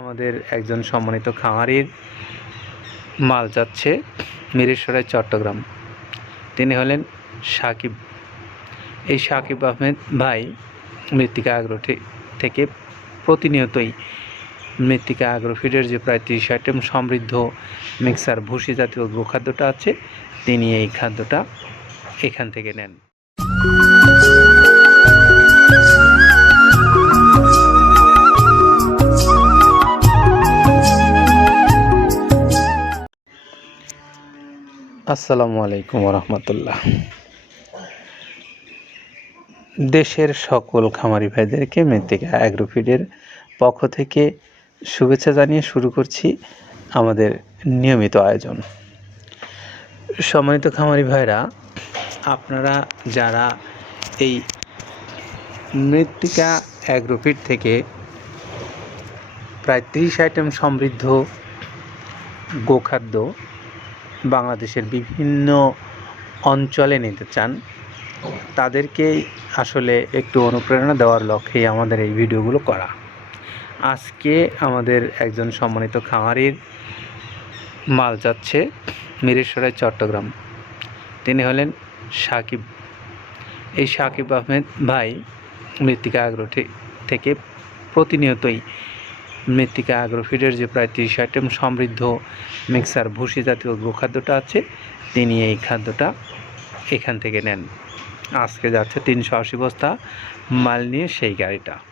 আমাদের একজন সম্মানিত খামারির মাল যাচ্ছে মিরেশ্বরায় চট্টগ্রাম। তিনি হলেন সাকিব। এই সাকিব আহমেদ ভাই মৃত্তিকা আগ্রহ থেকে প্রতিনিয়তই মৃত্তিকা আগ্রো ফিডের যে প্রায় তিরিশ আইটেম সমৃদ্ধ মিক্সার ভুসি জাতীয় গোখাদ্যটা আছে, তিনি এই খাদ্যটা এখান থেকে নেন। আসসালামু আলাইকুম রহমতুল্লাহ দেশের সকল খামারি ভাইদেরকে মৃত্তিকা অ্যাগ্রোফিডের পক্ষ থেকে শুভেচ্ছা জানিয়ে শুরু করছি আমাদের নিয়মিত আয়োজন। সম্মানিত খামারি ভাইরা, আপনারা যারা এই মৃত্তিকা অ্যাগ্রোফিড থেকে প্রায় ত্রিশ আইটেম সমৃদ্ধ গোখাদ্য বাংলাদেশের বিভিন্ন অঞ্চলে নিতে চান তাদেরকেই আসলে একটু অনুপ্রেরণা দেওয়ার লক্ষ্যেই আমাদের এই ভিডিওগুলো করা। আজকে আমাদের একজন সম্মানিত খামারির মাল যাচ্ছে মিরেশ্বরায় চট্টগ্রাম। তিনি হলেন সাকিব। এই সাকিব আহমেদ ভাই মৃত্তিকা আগ্রহ থেকে প্রতিনিয়তই মৃত্তিকা আগ্রোফিডের যে প্রায় তিরিশ আইটেম সমৃদ্ধ মিক্সার ভুসি জাতীয় গোখাদ্যটা আছে, তিনি এই খাদ্যটা এখান থেকে নেন। আজকে যাচ্ছে তিনশো আশি বস্তা মাল নিয়ে সেই গাড়িটা।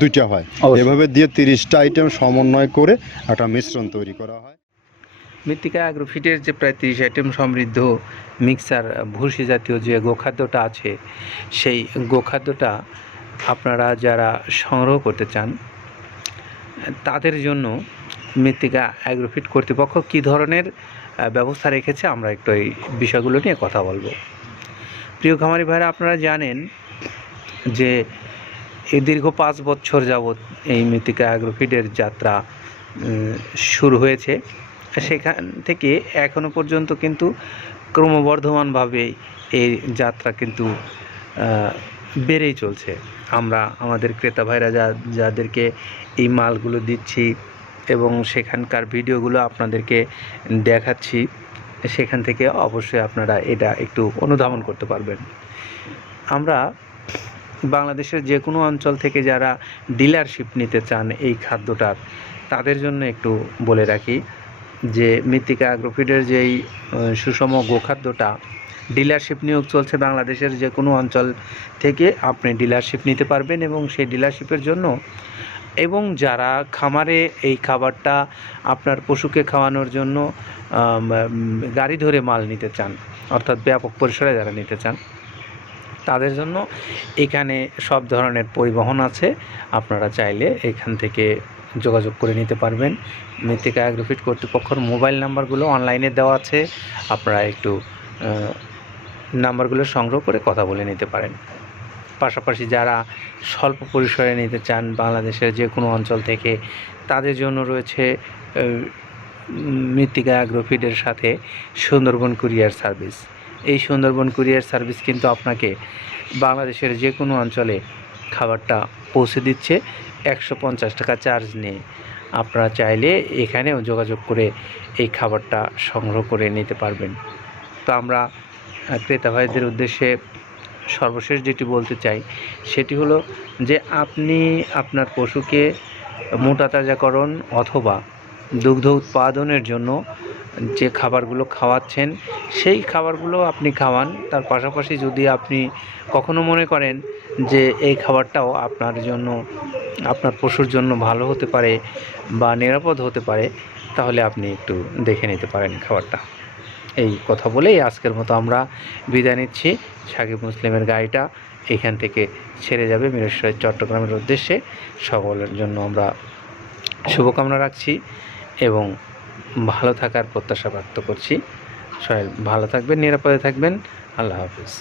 দুইটা হয়। এভাবে দিয়ে তিরিশটা আইটেম সমন্বয় করে একটা মিশ্রণ তৈরি করা হয়। মৃত্তিকা অ্যাগ্রোফিটের যে প্রায় তিরিশ আইটেম সমৃদ্ধ মিক্সার ভুসি জাতীয় যে গোখাদ্যটা আছে সেই গোখাদ্যটা আপনারা যারা সংগ্রহ করতে চান তাদের জন্য মৃত্তিকা অ্যাগ্রোফিট কর্তৃপক্ষ কী ধরনের ব্যবস্থা রেখেছে আমরা একটু এই বিষয়গুলো নিয়ে কথা বলব। প্রিয় খামারি ভাইরা আপনারা জানেন যে এই দীর্ঘ পাঁচ বছর যাবৎ এই মৃত্তিকা অ্যাগ্রোফিটের যাত্রা শুরু হয়েছে। সেখান থেকে এখনও পর্যন্ত কিন্তু ক্রমবর্ধমানভাবে এই যাত্রা কিন্তু বেড়েই চলছে। আমরা, আমাদের ক্রেতা ভাইরা যা, যাদেরকে এই মালগুলো দিচ্ছি এবং সেখানকার ভিডিওগুলো আপনাদেরকে দেখাচ্ছি, সেখান থেকে অবশ্যই আপনারা এটা একটু অনুধাবন করতে পারবেন। আমরা বাংলাদেশের যে কোনো অঞ্চল থেকে যারা ডিলারশিপ নিতে চান এই খাদ্যটার তাদের জন্য একটু বলে রাখি যে মৃত্তিকা অ্যাগ্রোফিডের যেই সুষম গোখাদ্যটা ডিলারশিপ নিয়োগ চলছে বাংলাদেশের যে কোনো অঞ্চল থেকে আপনি ডিলারশিপ নিতে পারবেন এবং সেই ডিলারশিপের জন্য এবং যারা খামারে এই খাবারটা আপনার পশুকে খাওয়ানোর জন্য গাড়ি ধরে মাল নিতে চান, অর্থাৎ ব্যাপক পরিসরে যারা নিতে চান তাদের জন্য এখানে সব ধরনের পরিবহন আছে। আপনারা চাইলে এখান থেকে যোগাযোগ করে নিতে পারবেন। মৃত্তিকা অ্যাগ্রোফিট কর্তৃপক্ষের মোবাইল নাম্বারগুলো অনলাইনে দেওয়া আছে। আপনারা একটু নাম্বারগুলো সংগ্রহ করে কথা বলে নিতে পারেন। পাশাপাশি যারা স্বল্প পরিসরে নিতে চান, বাংলাদেশের যে কোনো অঞ্চল থেকে, তাদের জন্য রয়েছে মৃত্তিকা অ্যাগ্রোফিডের সাথে সুন্দরবন কুরিয়ার সার্ভিস। এই সুন্দরবন কুরিয়ার সার্ভিস কিন্তু আপনাকে বাংলাদেশের যে কোনো অঞ্চলে খাবারটা পৌঁছে দিচ্ছে একশো পঞ্চাশ টাকা চার্জ নিয়ে। আপনারা চাইলে এখানেও যোগাযোগ করে এই খাবারটা সংগ্রহ করে নিতে পারবেন। তো আমরা ক্রেতা ভাইদের উদ্দেশ্যে সর্বশেষ যেটি বলতে চাই, সেটি হলো যে আপনি আপনার পশুকে মোটা তাজাকরণ অথবা দুগ্ধ উৎপাদনের জন্য যে খাবারগুলো খাওয়াচ্ছেন, সেই খাবারগুলো আপনি খাওয়ান। তার পাশাপাশি যদি আপনি কখনো মনে করেন যে এই খাবারটাও আপনার জন্য, আপনার পশুর জন্য ভালো হতে পারে বা নিরাপদ হতে পারে, তাহলে আপনি একটু দেখে নিতে পারেন খাবারটা। এই কথা বলেই আজকের মতো আমরা বিদায় নিচ্ছি। সাকিব মুসলিমের গাড়িটা এখান থেকে ছেড়ে যাবে মিরেশ্বরের চট্টগ্রামের উদ্দেশ্যে। সকলের জন্য আমরা শুভকামনা রাখছি এবং ভালো থাকার প্রত্যাশা ব্যক্ত করছি। সবাই ভালো থাকবেন নিরাপদে থাকবেন। আল্লাহ হাফিজ।